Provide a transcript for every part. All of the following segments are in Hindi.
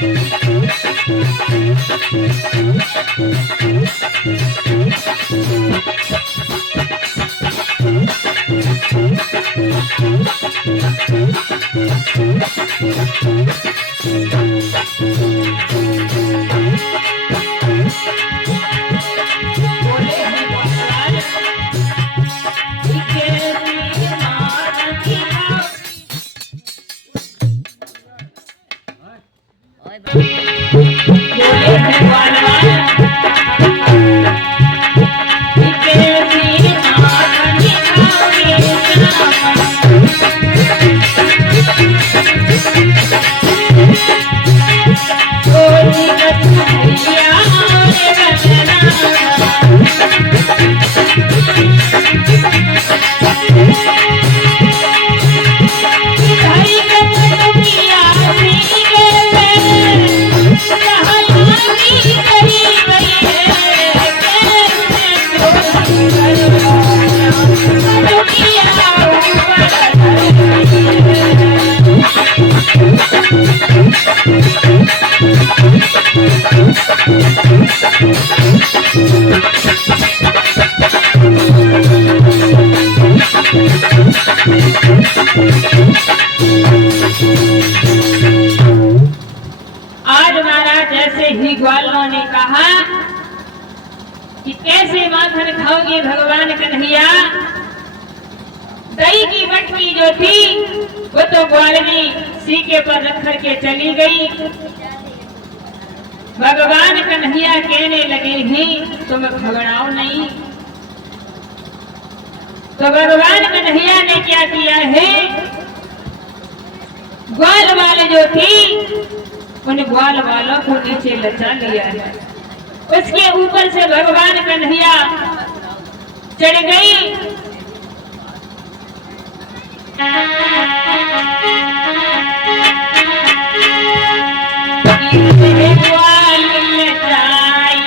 आज महाराज जैसे ही ग्वालों ने कहा कि कैसे माखन खाओगे भगवान कन्हैया, दही की बटकी जो थी वो तो ग्वालनी सीके पर रख करके चली गई। भगवान कन्हैया कहने लगे ही तुम घबराओ नहीं। तो भगवान कन्हैया ने क्या किया है, ग्वाल वाले जो थी उन ग्वाल वालों को नीचे लचा लिया है। उसके ऊपर से भगवान कन्हैया चढ़ गई। ग्वाल लचाई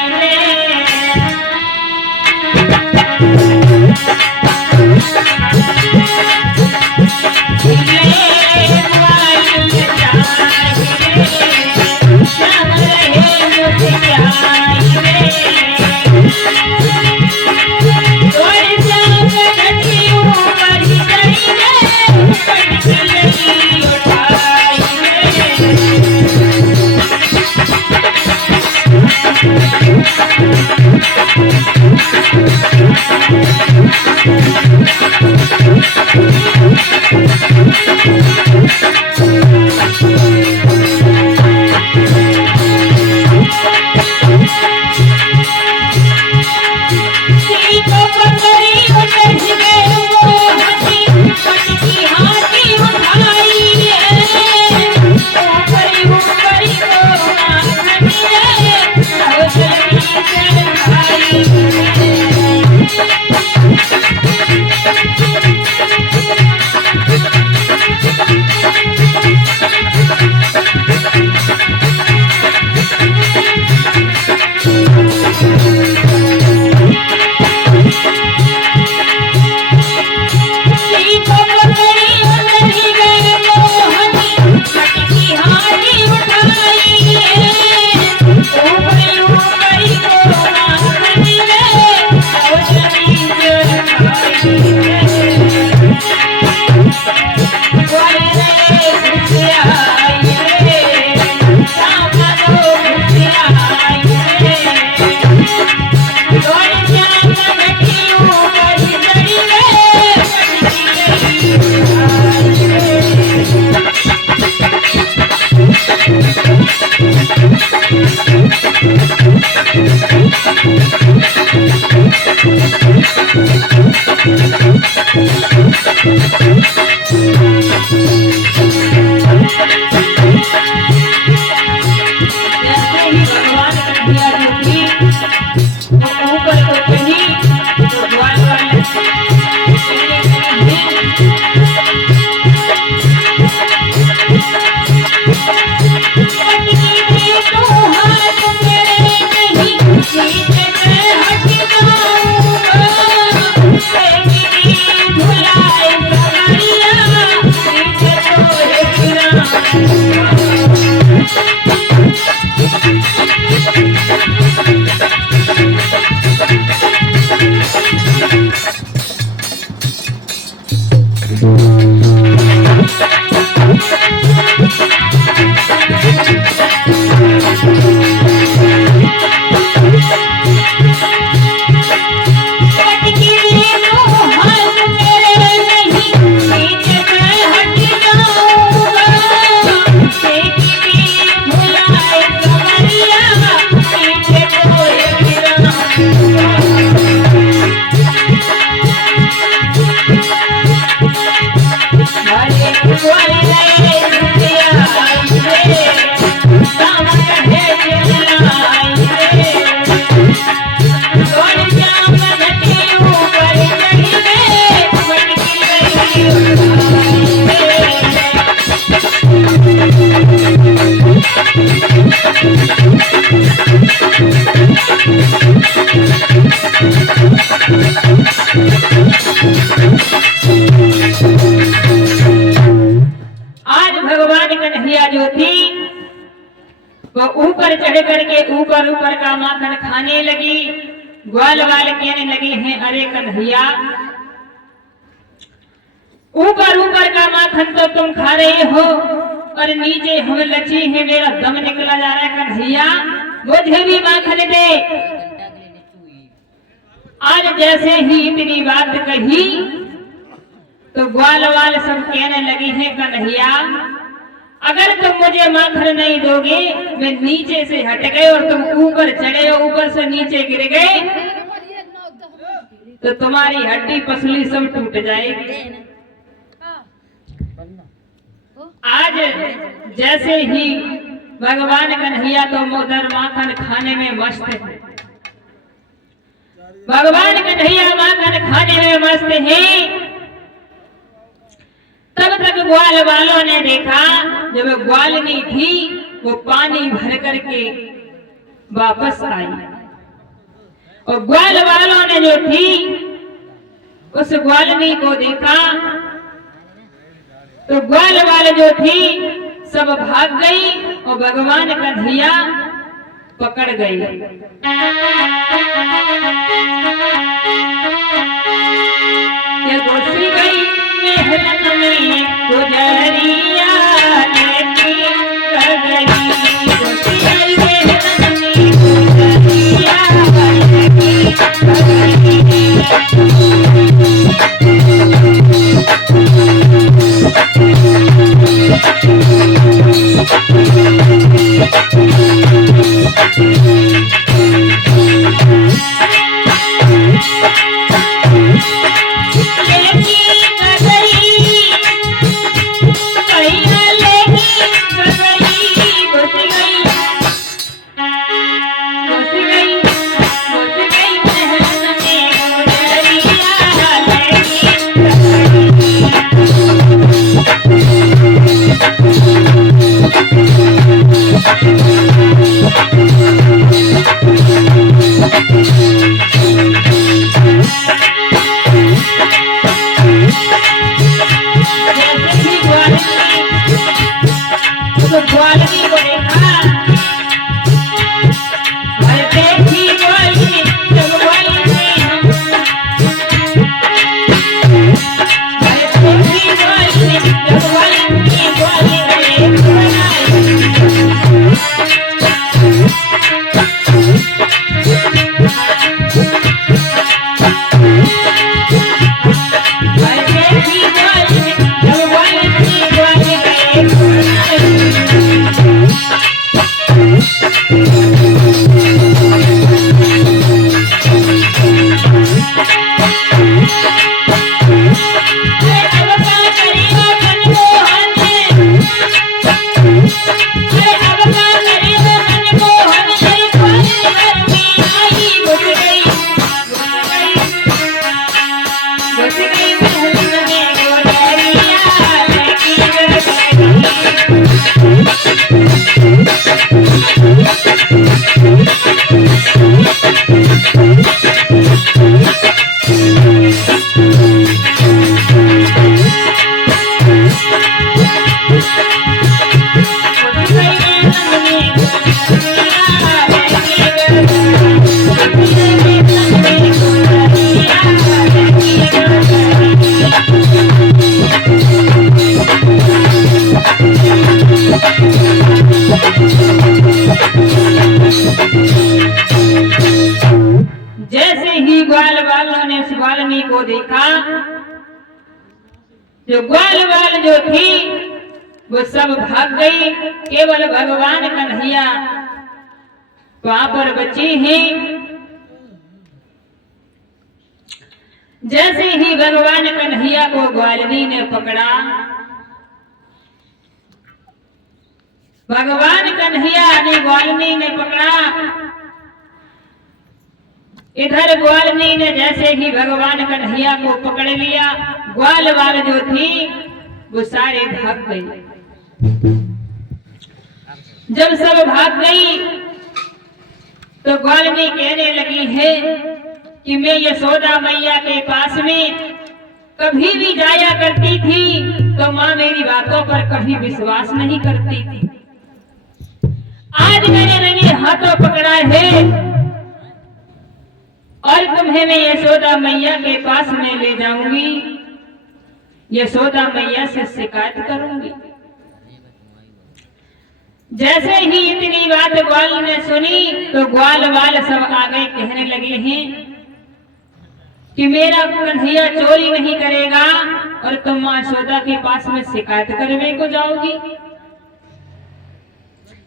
भुलाए वो ऊपर चढ़ करके ऊपर ऊपर का माखन खाने लगी। ग्वाल वाल कहने लगे हैं, अरे कन्हैया ऊपर ऊपर का माखन तो तुम खा रहे हो और नीचे हम लची है, मेरा दम निकला जा रहा है। कन्हैया मुझे भी माखन दे। आज जैसे ही इतनी बात कही तो ग्वाल वाल सब कहने लगे हैं, कन्हैया अगर तुम मुझे माखन नहीं दोगे, मैं नीचे से हट गए और तुम ऊपर चढ़े और ऊपर से नीचे गिर गए तो तुम्हारी हड्डी पसली सब टूट जाएगी। आज जैसे ही भगवान कन्हैया तो उधर माखन खाने में मस्त है। भगवान कन्हैया माखन खाने में मस्त है। तब तक ग्वाल वालों ने देखा, जब ग्वालनी थी वो पानी भर करके वापस आई और ग्वाल वालों ने जो थी उस ग्वालनी को देखा तो ग्वाल वाल जो थी सब भाग गई और भगवान कन्हैया पकड़ गई। ये घुसी गई महलन में गुजरिया लेती कर गई, घुसी गई महलन में गुजरिया लेती कर देखा, जो ग्वाल वाल जो थी वो सब भाग गई, केवल भगवान कन्हैया वहां पर बची हैं। जैसे ही भगवान कन्हैया को ग्वालिनी ने पकड़ा, भगवान कन्हैया ने ग्वालिनी ने पकड़ा, इधर ग्वालिनी ने जैसे ही भगवान कन्हैया को पकड़ लिया, ग्वाल वाल जो थी वो सारे भाग गई। जब सब भाग गई तो ग्वालिनी कहने लगी है कि मैं यशोदा मैया के पास में कभी भी जाया करती थी तो माँ मेरी बातों पर कभी विश्वास नहीं करती थी। आज मैंने रंगे हाथों पकड़ा है और तुम्हें मैं यशोदा मैया के पास में ले जाऊंगी, यशोदा मैया से शिकायत करूंगी। जैसे ही इतनी बात ग्वाल ने सुनी तो ग्वाल वाल सब आगे कहने लगे हैं कि मेरा कन्हैया चोरी नहीं करेगा और तुम मां यशोदा के पास में शिकायत करने को जाओगी।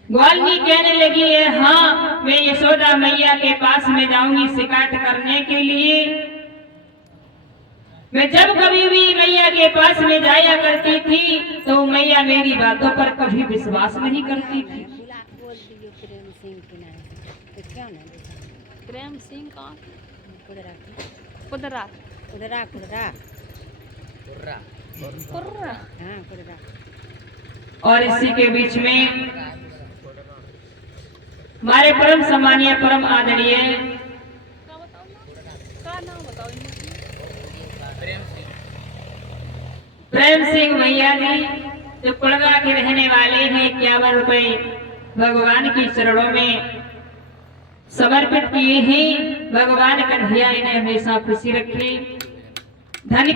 ग्वालिनी कहने लगी है, हाँ मैं यशोदा मैया के पास में जाऊंगी शिकायत करने के लिए। मैं जब कभी भी मैया के पास में जाया करती थी तो मैया मेरी बातों पर कभी विश्वास नहीं करती थी। प्रेम सिंह कौन? कुदरा कुदरा कुदरा कुदरा हाँ कुदरा। और इसी के बीच में हमारे परम सम्मानीय परम आदरणीय प्रेम सिंह भैया जी जो कुड़गा के रहने वाले हैं, 51 रुपए भगवान की चरणों में समर्पित किए हैं। भगवान कन्हैया इन्हें हमेशा खुशी रखे। धन्यवाद।